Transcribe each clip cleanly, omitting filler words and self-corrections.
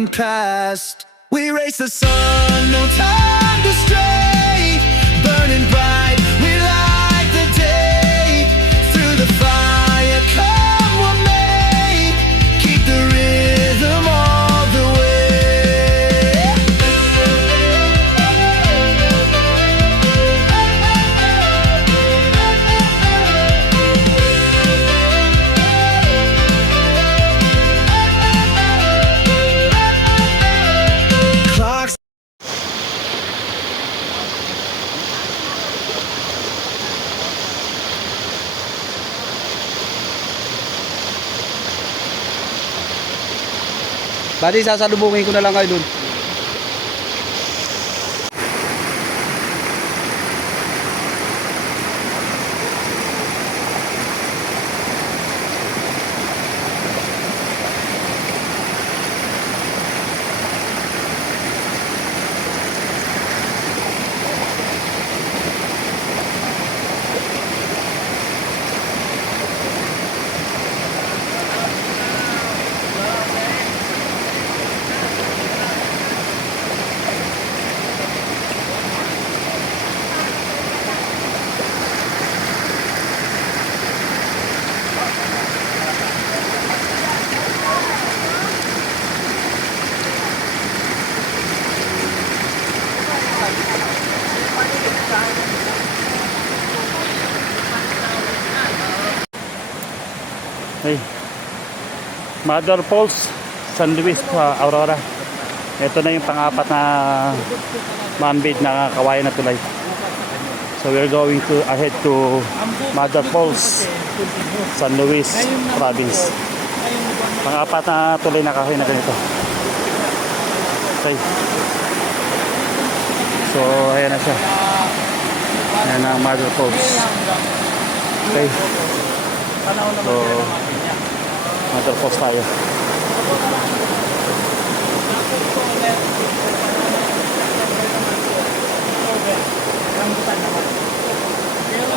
running past. We race the sun, no time to stray. Burning bright, we light the day. Through the fire, come what may. Keep the rhythm all the way. Clocks. Buddy, sasalubungin ko na lang kayo dun. Hey, Mother Falls, San Luis, Aurora. Ito na yung pang-apat na man-made na kawayan na tulay. So we're going to ahead to Mother Falls, San Luis Province. Pang-apat na tulay na kawayan na ganito. Okay. So ayan na siya. Ayan ang Mother Falls. Okay. So Mother Falls tayo.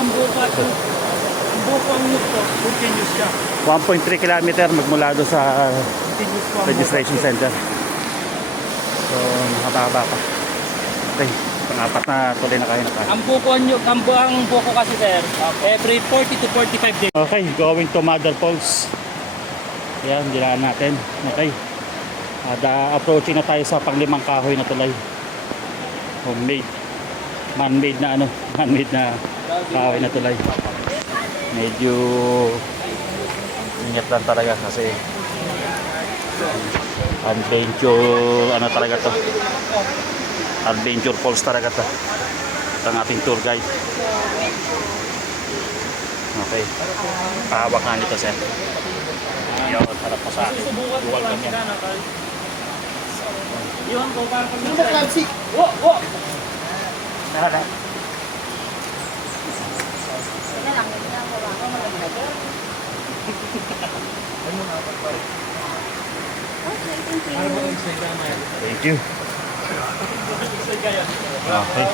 Ang buko ang nito, continuous siya. 1.3 kilometer magmula doon sa Continuous po ang registration center. So nakababa pa. Okay, pang-apat na tuloy na kayo na tayo. Ang buko kasi sir, every 40 to 45 days. Okay, going to Mother Falls. Yan, dinaan natin. Okay. At approaching na tayo sa panglimang kahoy na tulay. Homemade. Man-made na man-made na kahoy na tulay. Medyo ingat lang talaga kasi adventure talaga to. Adventure Falls talaga to. Ang ating tour guide. Okay. Pahawak nga nito sir. Yun, harap po sa akin. Welcome yan. Yun, kung parang pag-nasa. Wo! Nara. Thank you. Okay.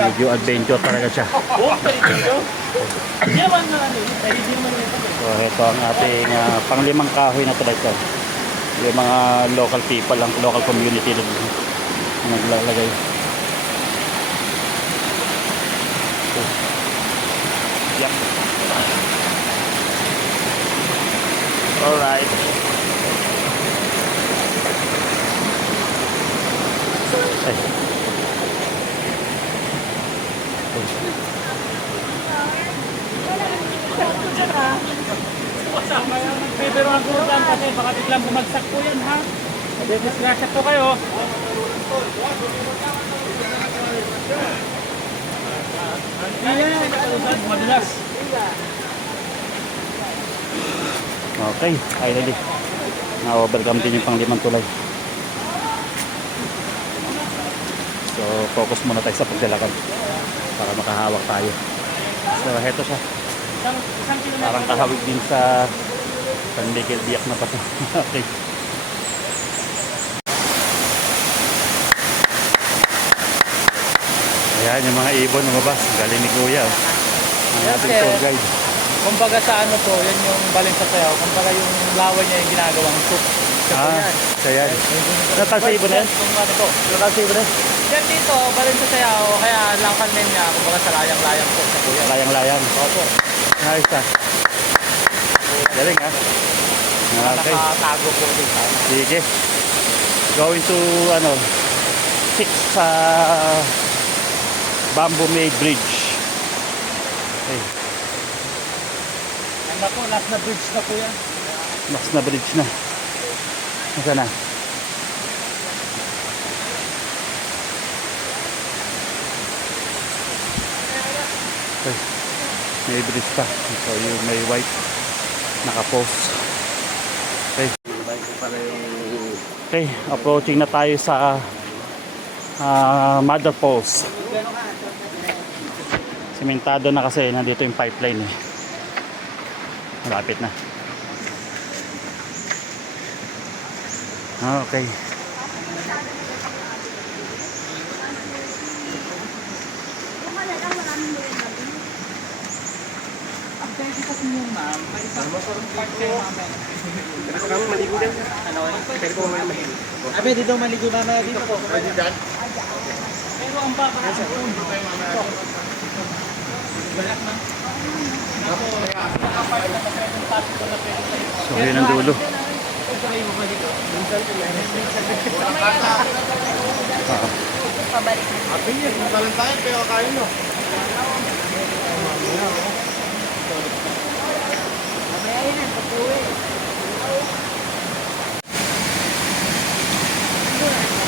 Medyo adventure talaga siya. So ito ang ating panglimang kahoy na tulad ko. Yung mga local people lang, local community lang naglalagay. Yep. Alright. Ay. Pero ang kulang kasi baka biglang bumagsak po yan ha. Disgrasya po kayo. Madalas. Okay, finally. Na-overcome din yung panglimang tulay. So, focus muna tayo sa paglalakad para makahawak tayo. So, heto siya. Isang kilometro. Parang kahawig din sa San Miguel Biak na pa to. Okay. Ayan yung mga ibon lumabas. Galing ni Kuya. Ang ating tour guide. Kumbaga sa ano po, yan yung balin sa sayaw. Kumbaga yung laway niya yung ginagawang soup. Kaya yan. Nakalsibo na yan? Kung ano po. Nakalsibo na yan? Yan dito, balin sa sayaw, kaya langkan name niya, kumbaga sa layang-layang po sa kuya. Layang-layang. Opo. Nice ah. Galing ah. Okay. Nakatago po din tayo. Sige. Going to ano 6 sa bamboo made bridge. Okay. Ano po, last na bridge na po yan. Mas na bridge na. Nasaan na? Okay. May bridge pa. So yung may white naka-post. Okay. Okay, approaching na tayo sa Mother Falls. Simentado na kasi nandito yung pipeline eh. Malapit na. Okay. Ang pwede kasi nyo ma'am, may isang part kayo namin. Pwede kami maligo din. Ano eh? Pwede ko mamaya maligo. Pwede daw maligo mamaya dito po. Pwede dyan? Pero ang baba ang phone. Ito. Balak na. Ako, nakapart na pwedeng part ko na pwede kayo. So yun ang dulo.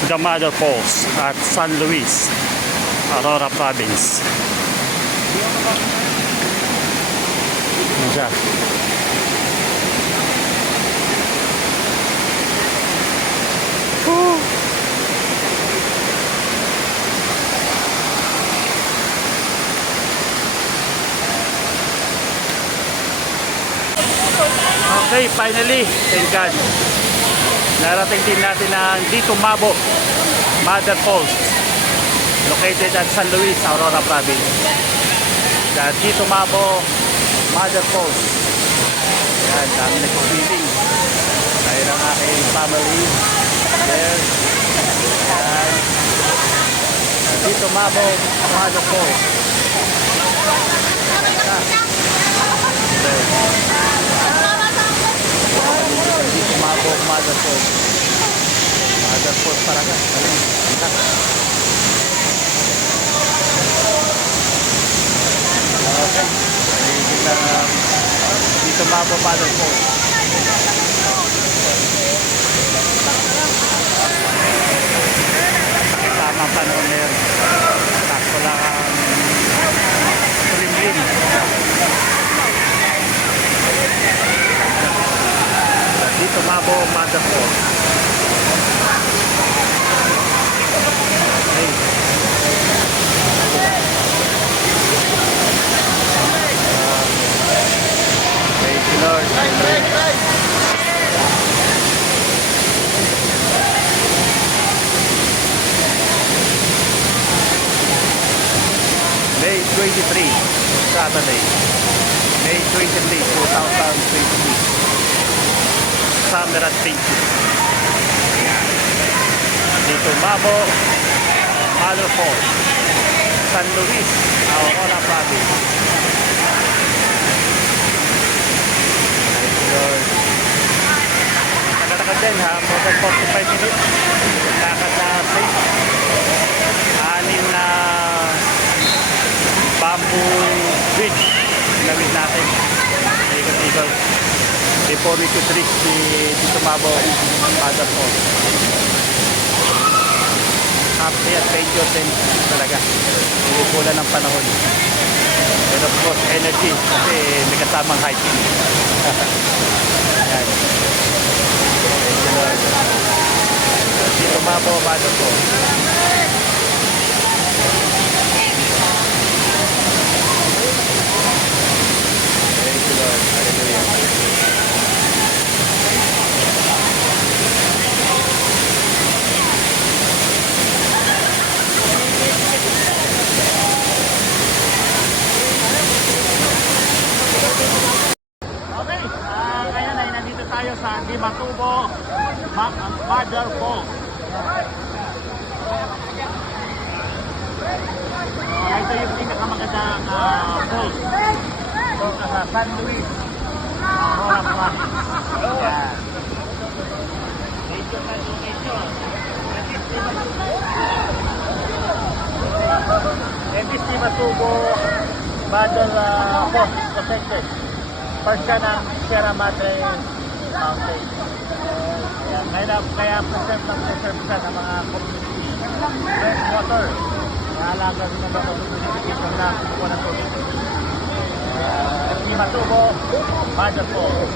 The Mother Falls at San Luis, Aurora Province. Yan siya. Okay, finally, thank God. Narating din natin ang Dito Mabo Mother Falls, located at San Luis, Aurora Province. The Dito Mabo Mother Falls. Yan, dami nag-swimming. Dahil ang aking family. There. Yan. Dito Mabo Mother Falls. Mabo Mother Falls. Mother Falls talaga. Okay. Dito Mabo Mother Falls. Tamang panahon na yun. Sakto lang ang limlim. Dito Mabo Mother Falls. Okay. Thank you, Lord. May 23, Saturday. May 23, 2023. Summer adventure. Dito Mabo Mother Falls, San Luis, Aurora Province. Tagal-tagal din ha, more than 45 minutes. Lakad na place. 6 na bamboo bridge. Ginawin natin. Ikot-ikot. Before we could reach Dito Mabo Mother Falls. Happy adventure din talaga. Umuulan ng panahon. And of course, energy kasi may kasamang hiking. Ayan. Thank you, Lord. Dito Mabo Mother Falls. Thank you, Lord. Hallelujah. Okay, ngayon ay nandito tayo sa Dimatubo ang Mother Falls. Kaya ito yung pinakamagandang falls. Dito sa San Luis, Aurora Province. Yan. Nature na nature. MSC Masubo Mother Falls is protected. Part siya ng Sierra Madre Mountain. Kaya present ng preserve siya ng mga community. Fresh water. Naalaga rin ng mga community na kumukuha ng tubig. MSC Masubo Mother Falls.